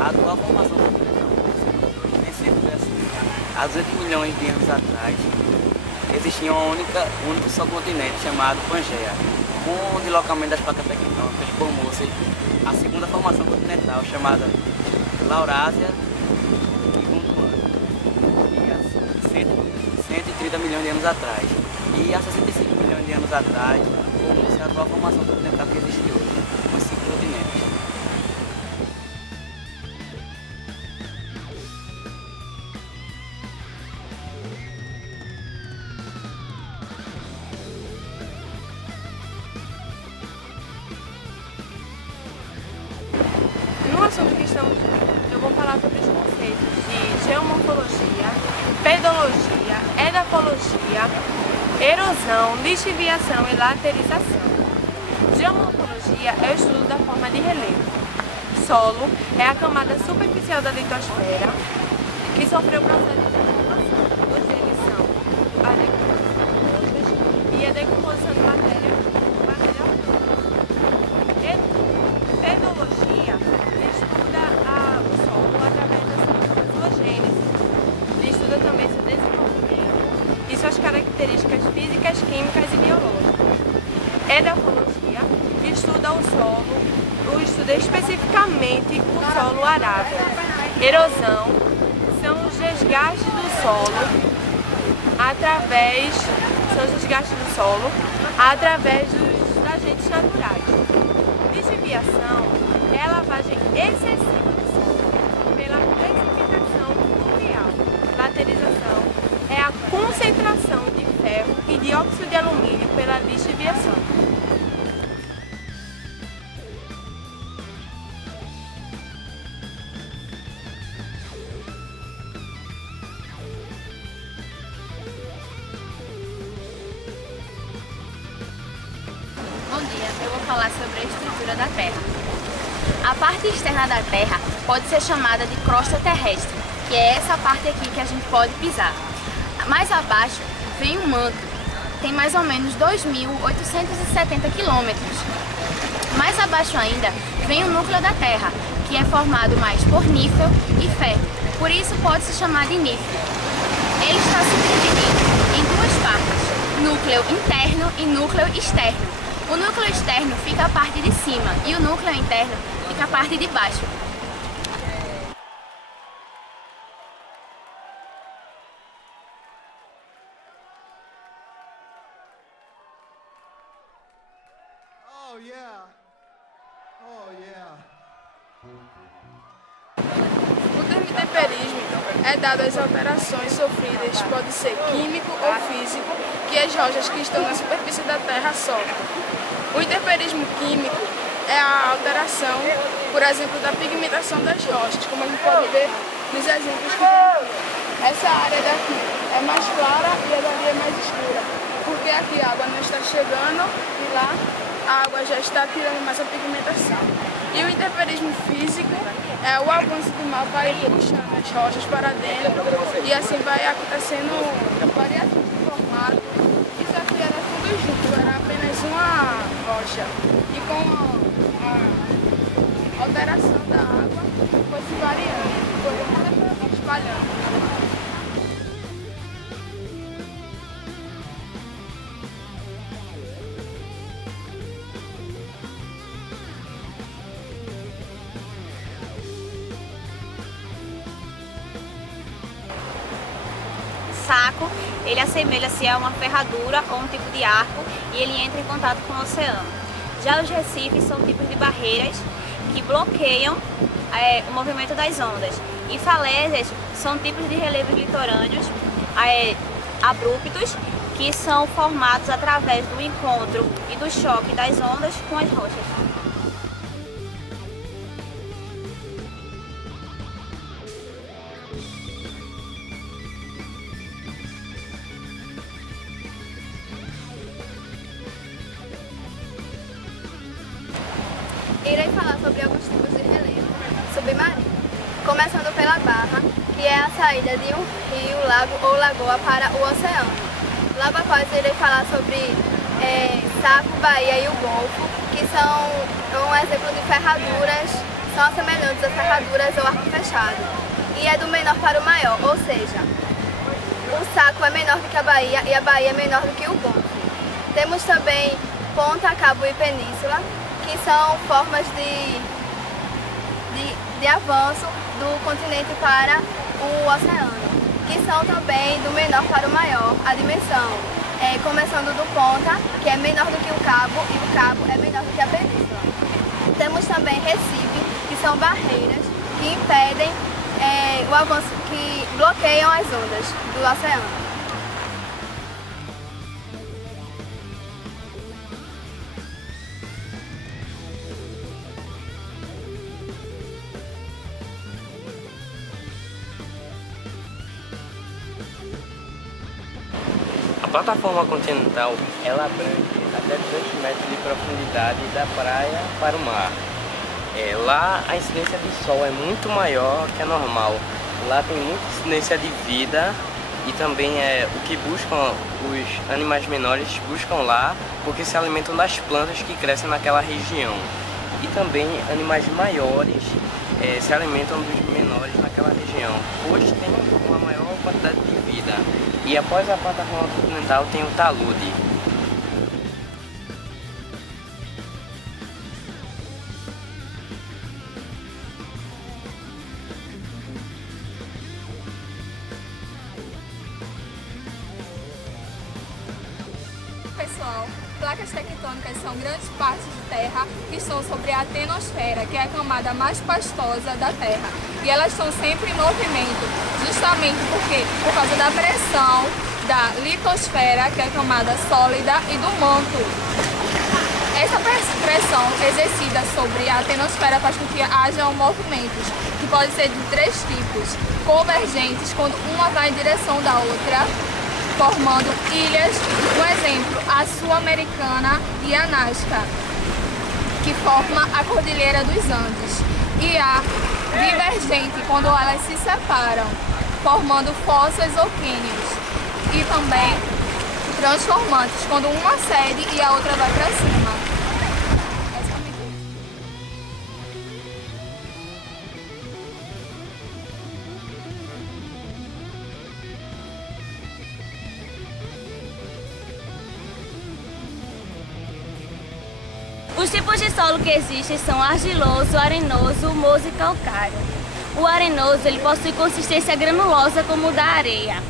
A atual formação continental nem sempre foi assim. Há 200 milhões de anos atrás, existia um único só continente chamado Pangeia. Com o deslocamento das placas tectônicas, formou-se a segunda formação continental chamada Laurásia e Gondwana, e há 130 milhões de anos atrás. E há 65 milhões de anos atrás, formou-se a atual formação continental que existe hoje, com os 5 continentes. No assunto que eu vou falar sobre os conceitos de geomorfologia, pedologia, edafologia, erosão, lixiviação e laterização. Geomorfologia é o estudo da forma de relevo. Solo é a camada superficial da litosfera que sofreu o processo de deformação. Os deles são a decomposição de rochas e a decomposição de matéria orgânica. Pedologia estuda o solo através da sua gênese. Estuda também seu desenvolvimento e suas características físicas, químicas e biológicas. Edafologia estuda o solo, estuda especificamente o solo arável. Erosão são os desgastes do solo através dos agentes naturais. Lixiviação é a lavagem excessiva do solo pela precipitação pluvial. Laterização é a concentração de ferro e dióxido de alumínio pela lixiviação. Bom dia, eu vou falar sobre a estrutura da Terra. A parte externa da Terra pode ser chamada de crosta terrestre, que é essa parte aqui que a gente pode pisar. Mais abaixo vem o manto, tem mais ou menos 2.870 quilômetros. Mais abaixo ainda vem o núcleo da Terra, que é formado mais por níquel e ferro, por isso pode se chamar de níquel. Ele está subdividido em duas partes, núcleo interno e núcleo externo. O núcleo externo fica a parte de cima e o núcleo interno fica a parte de baixo. Oh yeah. Oh yeah. O termo temperismo é dado às alterações sofridas, pode ser químico ou físico, que as rochas que estão na superfície da Terra sofrem. O intemperismo químico é a alteração, por exemplo, da pigmentação das rochas, como a gente pode ver nos exemplos que tem aqui. Essa área daqui é mais clara e a dali é mais escura, porque aqui a água não está chegando e lá a água já está tirando mais a pigmentação. E o intemperismo físico é o avanço do mar, vai puxando as rochas para dentro e assim vai acontecendo variações de formato. Isso aqui era tudo junto, era apenas uma rocha. E com a alteração da água foi se variando, foi espalhando. Saco, ele assemelha-se a uma ferradura ou um tipo de arco e ele entra em contato com o oceano. Já os recifes são tipos de barreiras que bloqueiam o movimento das ondas. E falésias são tipos de relevos litorâneos abruptos que são formados através do encontro e do choque das ondas com as rochas. Irei falar sobre alguns tipos de relevo submarino, começando pela barra, que é a saída de um rio, lago ou lagoa para o oceano. Logo após irei falar sobre Saco, Baía e o Golfo, que são um exemplo de ferraduras são assemelhantes a ferraduras ou arco fechado, e é do menor para o maior, ou seja, o saco é menor do que a baía e a baía é menor do que o gonfo. Temos também ponta, cabo e península, que são formas de avanço do continente para o oceano, que são também do menor para o maior, a dimensão, começando do ponta, que é menor do que o cabo, e o cabo é menor do que a península. Temos também recife, que são barreiras que impedem o avanço, que bloqueiam as ondas do oceano. A plataforma continental, ela abrange até 200 metros de profundidade da praia para o mar. Lá a incidência de sol é muito maior que a normal. Lá tem muita incidência de vida e também o que buscam os animais menores buscam lá porque se alimentam das plantas que crescem naquela região. E também animais maiores se alimentam dos menores naquela região, pois tem uma maior quantidade de vida. E após a plataforma continental tem o talude. Pessoal, placas tectônicas são grandes partes de terra que estão sobre a atenosfera, que é a camada mais pastosa da Terra. E elas estão sempre em movimento, justamente por causa da pressão da litosfera, que é a camada sólida, e do manto. Essa pressão exercida sobre a atenosfera faz com que hajam movimentos, que podem ser de três tipos: convergentes, quando uma vai em direção da outra, formando ilhas. Um exemplo, a Sul-Americana e a Nazca, que forma a Cordilheira dos Andes. E a divergente, quando elas se separam, formando fossas ou cânions. E também transformantes, quando uma cede e a outra vai para cima. Os tipos de solo que existem são argiloso, arenoso, moso e calcário. O arenoso ele possui consistência granulosa como o da areia.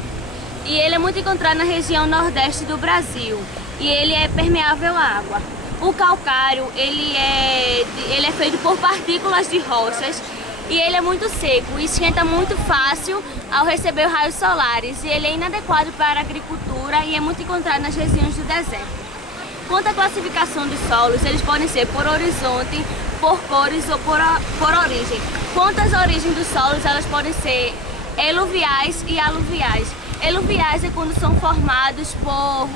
E ele é muito encontrado na região nordeste do Brasil. E ele é permeável à água. O calcário ele é feito por partículas de rochas. E ele é muito seco e esquenta muito fácil ao receber raios solares. E ele é inadequado para a agricultura e é muito encontrado nas regiões do deserto. Quanto à classificação dos solos, eles podem ser por horizonte, por cores ou por origem. Quanto às origens dos solos, elas podem ser eluviais e aluviais. Eluviais é quando são formados por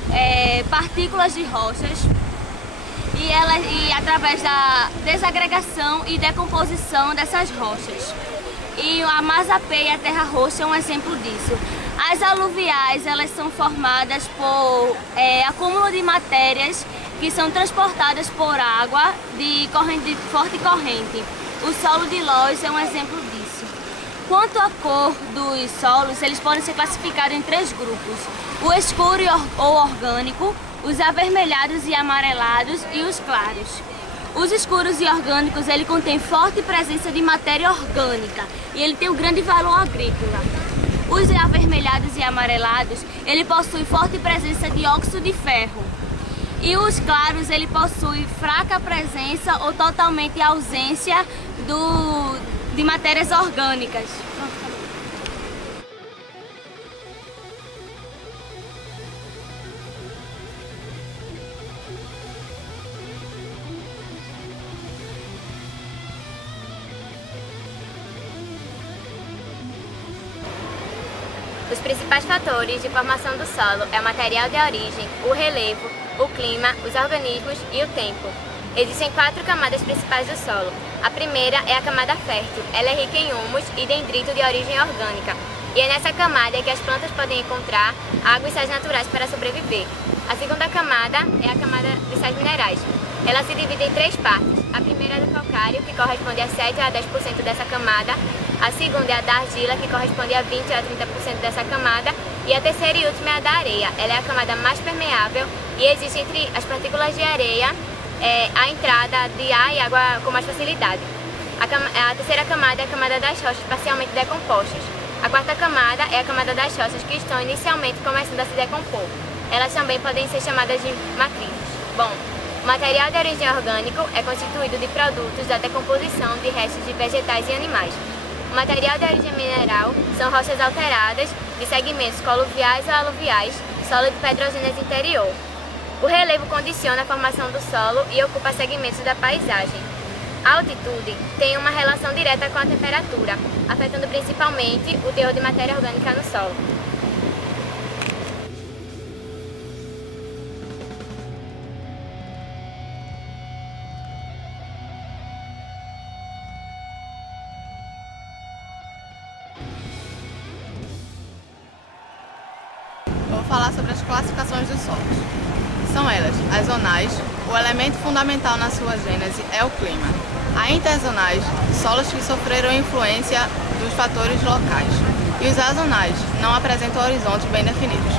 partículas de rochas e através da desagregação e decomposição dessas rochas. E a Mazapé e a terra roxa é um exemplo disso. As aluviais, elas são formadas por acúmulo de matérias que são transportadas por água de forte corrente. O solo de Lós é um exemplo disso. Quanto à cor dos solos, eles podem ser classificados em três grupos: o escuro ou orgânico, os avermelhados e amarelados e os claros. Os escuros e orgânicos, ele contém forte presença de matéria orgânica e ele tem um grande valor agrícola. Os avermelhados e amarelados, ele possui forte presença de óxido de ferro. E os claros, ele possui fraca presença ou totalmente ausência de matérias orgânicas. Os principais fatores de formação do solo é o material de origem, o relevo, o clima, os organismos e o tempo. Existem 4 camadas principais do solo. A primeira é a camada fértil. Ela é rica em humus e dendrito de origem orgânica. E é nessa camada que as plantas podem encontrar água e sais naturais para sobreviver. A segunda camada é a camada de sais minerais. Ela se divide em 3 partes. A primeira é do calcário, que corresponde a 7 a 10% dessa camada. A segunda é a da argila, que corresponde a 20 a 30% dessa camada. E a terceira e última é a da areia. Ela é a camada mais permeável e existe entre as partículas de areia a entrada de ar e água com mais facilidade. A terceira camada é a camada das rochas parcialmente decompostas. A quarta camada é a camada das rochas que estão inicialmente começando a se decompor. Elas também podem ser chamadas de matrizes. Bom, o material de origem orgânico é constituído de produtos da decomposição de restos de vegetais e animais. O material de origem mineral são rochas alteradas de segmentos coluviais ou aluviais, solo de pedrosinas interior. O relevo condiciona a formação do solo e ocupa segmentos da paisagem. A altitude tem uma relação direta com a temperatura, afetando principalmente o teor de matéria orgânica no solo. Vou falar sobre as classificações dos solos. São elas as zonais. O elemento fundamental na sua gênese é o clima. Há interzonais, solos que sofreram influência dos fatores locais. E os azonais não apresentam horizontes bem definidos.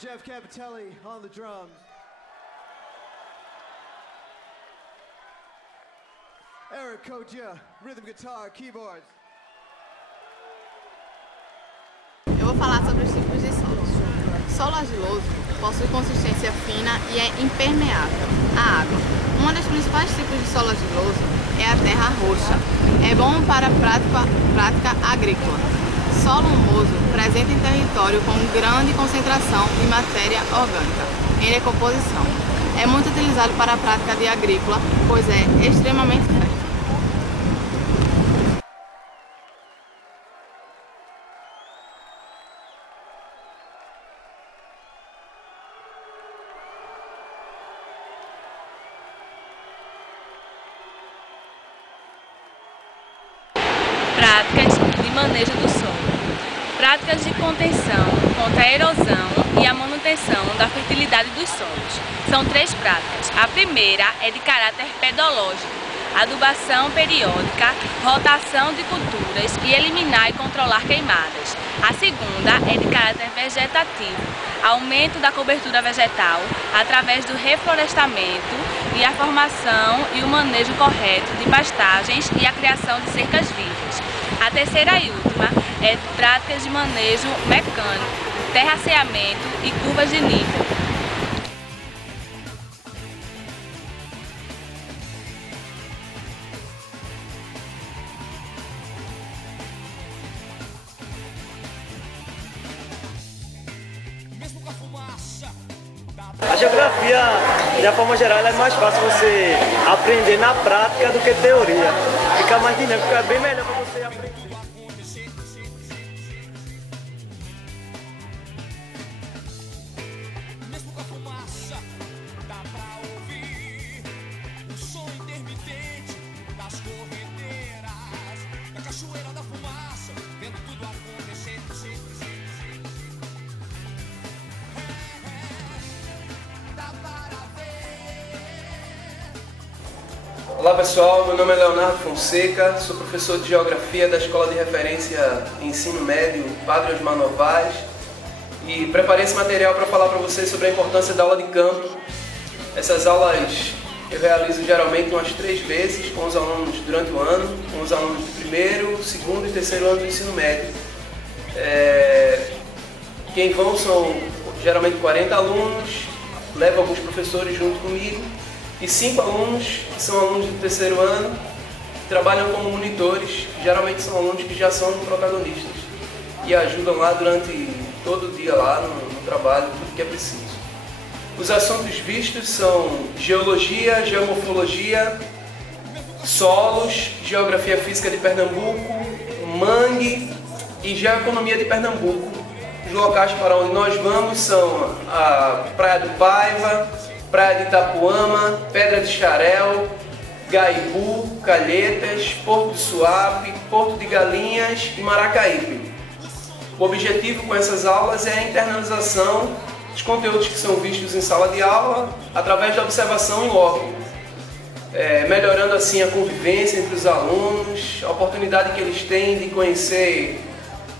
Jeff Capitelli on the drums. Eric Koja, rhythm guitar, keyboards. Eu vou falar sobre os tipos de solos. Solo argiloso possui consistência fina e é impermeável à água. Uma das principais tipos de solo argiloso é a terra roxa. É bom para a prática agrícola. Solo humoso presente em território com grande concentração de matéria orgânica em decomposição. É muito utilizado para a prática de agrícola, pois é extremamente fértil. Práticas de manejo do solo. Práticas de contenção contra a erosão e a manutenção da fertilidade dos solos. São 3 práticas. A primeira é de caráter pedológico, adubação periódica, rotação de culturas e eliminar e controlar queimadas. A segunda é de caráter vegetativo, aumento da cobertura vegetal através do reflorestamento e a formação e o manejo correto de pastagens e a criação de cercas vivas. A terceira e última é de práticas de manejo mecânico, terraceamento e curvas de nível. A geografia, de forma geral, é mais fácil você aprender na prática do que teoria. Fica mais dinâmico, é bem melhor para você aprender. Mesmo com a fumaça, dá pra ouvir o som intermitente das corredeiras, da cachoeira da fumaça, vendo tudo acontecer. Olá pessoal, meu nome é Leonardo Fonseca, sou professor de Geografia da Escola de Referência Ensino Médio Padre Osmar Novaes e preparei esse material para falar para vocês sobre a importância da aula de campo. Essas aulas eu realizo geralmente umas 3 vezes com os alunos durante o ano, com os alunos do primeiro, segundo e terceiro ano do ensino médio. Quem vão são geralmente 40 alunos, levo alguns professores junto comigo, e 5 alunos, que são alunos do terceiro ano, que trabalham como monitores, geralmente são alunos que já são protagonistas e ajudam lá durante todo o dia lá no trabalho, tudo que é preciso. Os assuntos vistos são geologia, geomorfologia, solos, geografia física de Pernambuco, mangue e geoeconomia de Pernambuco. Os locais para onde nós vamos são a Praia do Paiva, Praia de Itapuama, Pedra de Xarel, Gaibu, Calhetas, Porto do Suape, Porto de Galinhas e Maracaípe. O objetivo com essas aulas é a internalização dos conteúdos que são vistos em sala de aula através da observação em loco, melhorando assim a convivência entre os alunos, a oportunidade que eles têm de conhecer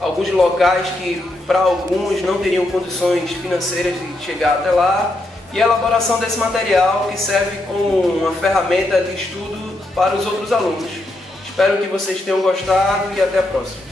alguns locais que para alguns não teriam condições financeiras de chegar até lá, e a elaboração desse material que serve como uma ferramenta de estudo para os outros alunos. Espero que vocês tenham gostado e até a próxima.